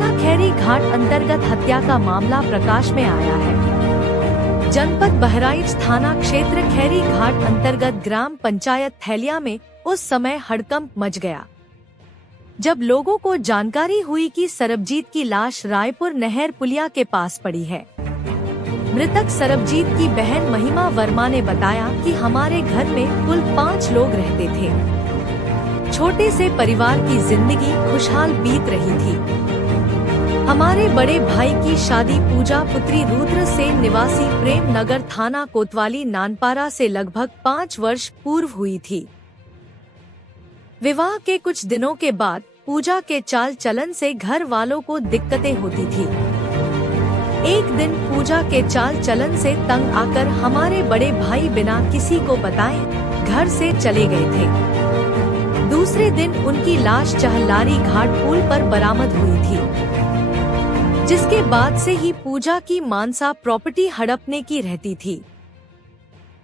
थाना खैरी घाट अंतर्गत हत्या का मामला प्रकाश में आया है। जनपद बहराइच थाना क्षेत्र खैरी घाट अंतर्गत ग्राम पंचायत थैलिया में उस समय हड़कंप मच गया जब लोगों को जानकारी हुई कि सरबजीत की लाश रायपुर नहर पुलिया के पास पड़ी है। मृतक सरबजीत की बहन महिमा वर्मा ने बताया कि हमारे घर में कुल 5 लोग रहते थे। छोटे से परिवार की जिंदगी खुशहाल बीत रही थी। हमारे बड़े भाई की शादी पूजा पुत्री रुद्र सेन निवासी प्रेम नगर थाना कोतवाली नानपारा से लगभग 5 वर्ष पूर्व हुई थी। विवाह के कुछ दिनों के बाद पूजा के चाल चलन से घर वालों को दिक्कतें होती थी। एक दिन पूजा के चाल चलन से तंग आकर हमारे बड़े भाई बिना किसी को बताए घर से चले गए थे। दूसरे दिन उनकी लाश चहलारी घाट पुल पर बरामद हुई थी, जिसके बाद से ही पूजा की मानसा प्रॉपर्टी हड़पने की रहती थी।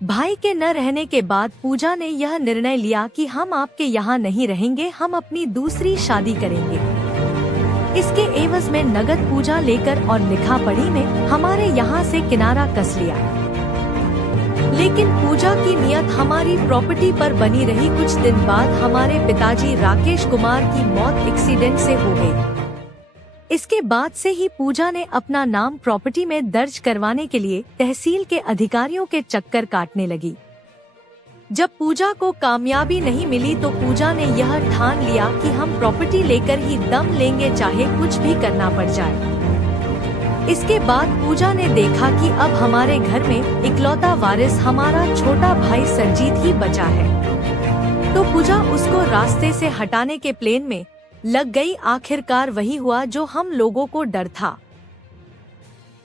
भाई के न रहने के बाद पूजा ने यह निर्णय लिया कि हम आपके यहाँ नहीं रहेंगे, हम अपनी दूसरी शादी करेंगे। इसके एवज में नगद पूजा लेकर और लिखा पढ़ी में हमारे यहाँ से किनारा कस लिया। लेकिन पूजा की नियत हमारी प्रॉपर्टी पर बनी रही। कुछ दिन बाद हमारे पिताजी राकेश कुमार की मौत एक्सीडेंट से हो गई। इसके बाद से ही पूजा ने अपना नाम प्रॉपर्टी में दर्ज करवाने के लिए तहसील के अधिकारियों के चक्कर काटने लगी। जब पूजा को कामयाबी नहीं मिली तो पूजा ने यह ठान लिया कि हम प्रॉपर्टी लेकर ही दम लेंगे, चाहे कुछ भी करना पड़ जाए। इसके बाद पूजा ने देखा कि अब हमारे घर में इकलौता वारिस हमारा छोटा भाई सरजीत ही बचा है, तो पूजा उसको रास्ते से हटाने के प्लान में लग गई। आखिरकार वही हुआ जो हम लोगों को डर था।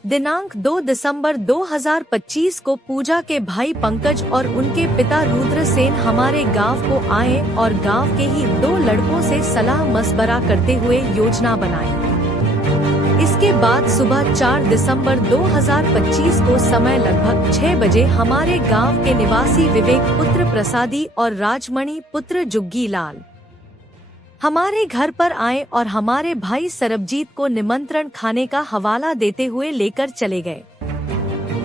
दिनांक 2 दिसंबर 2025 को पूजा के भाई पंकज और उनके पिता रुद्र सेन हमारे गांव को आए और गांव के ही 2 लड़कों से सलाह मशवरा करते हुए योजना बनाई। इसके बाद सुबह 4 दिसंबर 2025 को समय लगभग 6 बजे हमारे गांव के निवासी विवेक पुत्र प्रसादी और राजमणि पुत्र जुग्गी लाल हमारे घर पर आए और हमारे भाई सरबजीत को निमंत्रण खाने का हवाला देते हुए लेकर चले गए।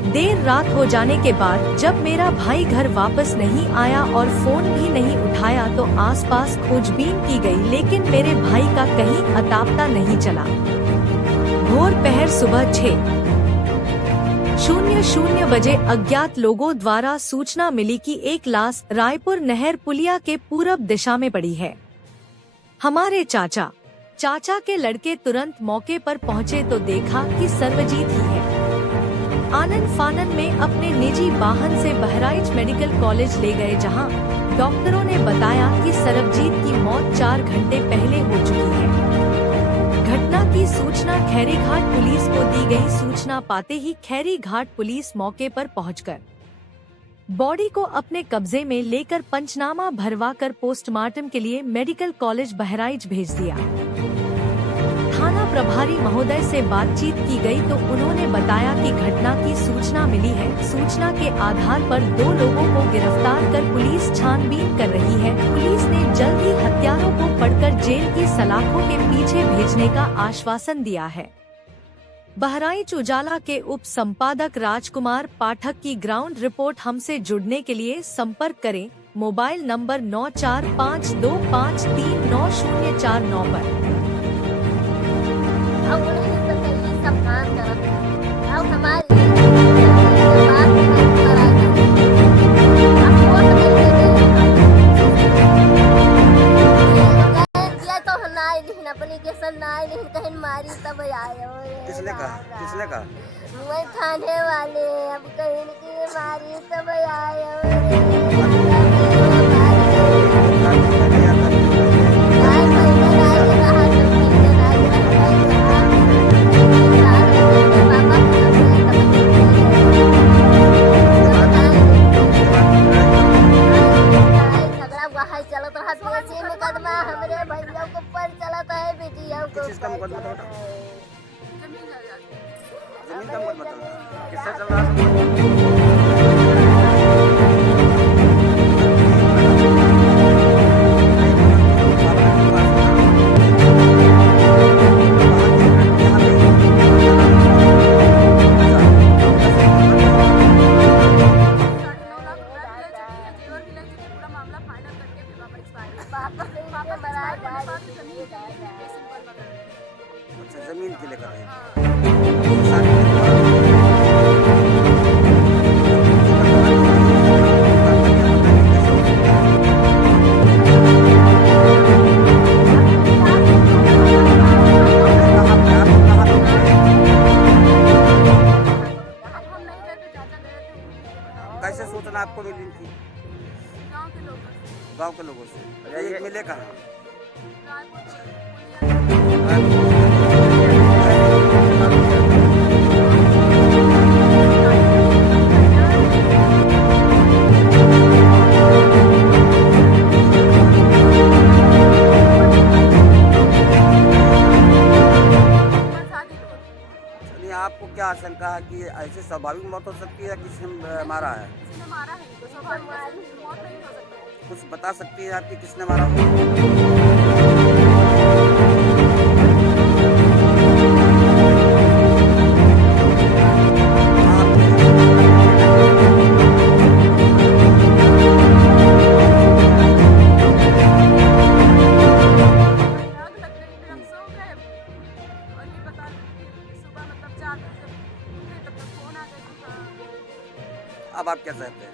देर रात हो जाने के बाद जब मेरा भाई घर वापस नहीं आया और फोन भी नहीं उठाया तो आसपास खोजबीन की गई, लेकिन मेरे भाई का कहीं अतापता नहीं चला। भोर पहर सुबह 6:00 बजे अज्ञात लोगों द्वारा सूचना मिली कि एक लाश रायपुर नहर पुलिया के पूरब दिशा में पड़ी है। हमारे चाचा के लड़के तुरंत मौके पर पहुंचे तो देखा कि सरबजीत ही है। आनन फानन में अपने निजी वाहन से बहराइच मेडिकल कॉलेज ले गए, जहां डॉक्टरों ने बताया कि सरबजीत की मौत 4 घंटे पहले हो चुकी है। घटना की सूचना खैरी घाट पुलिस को दी गई। सूचना पाते ही खैरी घाट पुलिस मौके पर पहुंचकर बॉडी को अपने कब्जे में लेकर पंचनामा भरवाकर पोस्टमार्टम के लिए मेडिकल कॉलेज बहराइच भेज दिया। थाना प्रभारी महोदय से बातचीत की गई तो उन्होंने बताया कि घटना की सूचना मिली है। सूचना के आधार पर 2 लोगों को गिरफ्तार कर पुलिस छानबीन कर रही है। पुलिस ने जल्द ही हत्यारों को पकड़कर जेल की सलाखों के पीछे भेजने का आश्वासन दिया है। बहराइच उजाला के उप संपादक राजकुमार पाठक की ग्राउंड रिपोर्ट। हमसे जुड़ने के लिए संपर्क करें मोबाइल नंबर 9452539049 पर। किसने कहा? मैं थाने वाले अब कहीं की मारी तब आए। झगड़ा वहाँ चलता है, मुकदमा हमरे भैया को पर चलता है, बेटिया को जमीन का मत बताओ, किससे चल रहा है? अच्छा, जमीन के लेकर रहे हाँ। अब हम नहीं गए थे, चाचा गए थे उनके कैसे सूचना आपको मिली थी? गाँव के लोगों से। गांव के लोगों से। अच्छा, ये मिले कहाँ? चलिए, आपको क्या आशंका है कि ऐसे स्वाभाविक मौत हो सकती है या किसी ने मारा है? किसी ने मारा है इनको, स्वाभाविक मौत नहीं हो सकता है। कुछ बता सकती है आपकी किसने मारा हो? आग लग गई, फिर हम सो गए और ये पता सुबह मतलब 4 बजे जब उठे तब तक फोन आ गया कि हाँ। अब आप क्या चाहते हैं?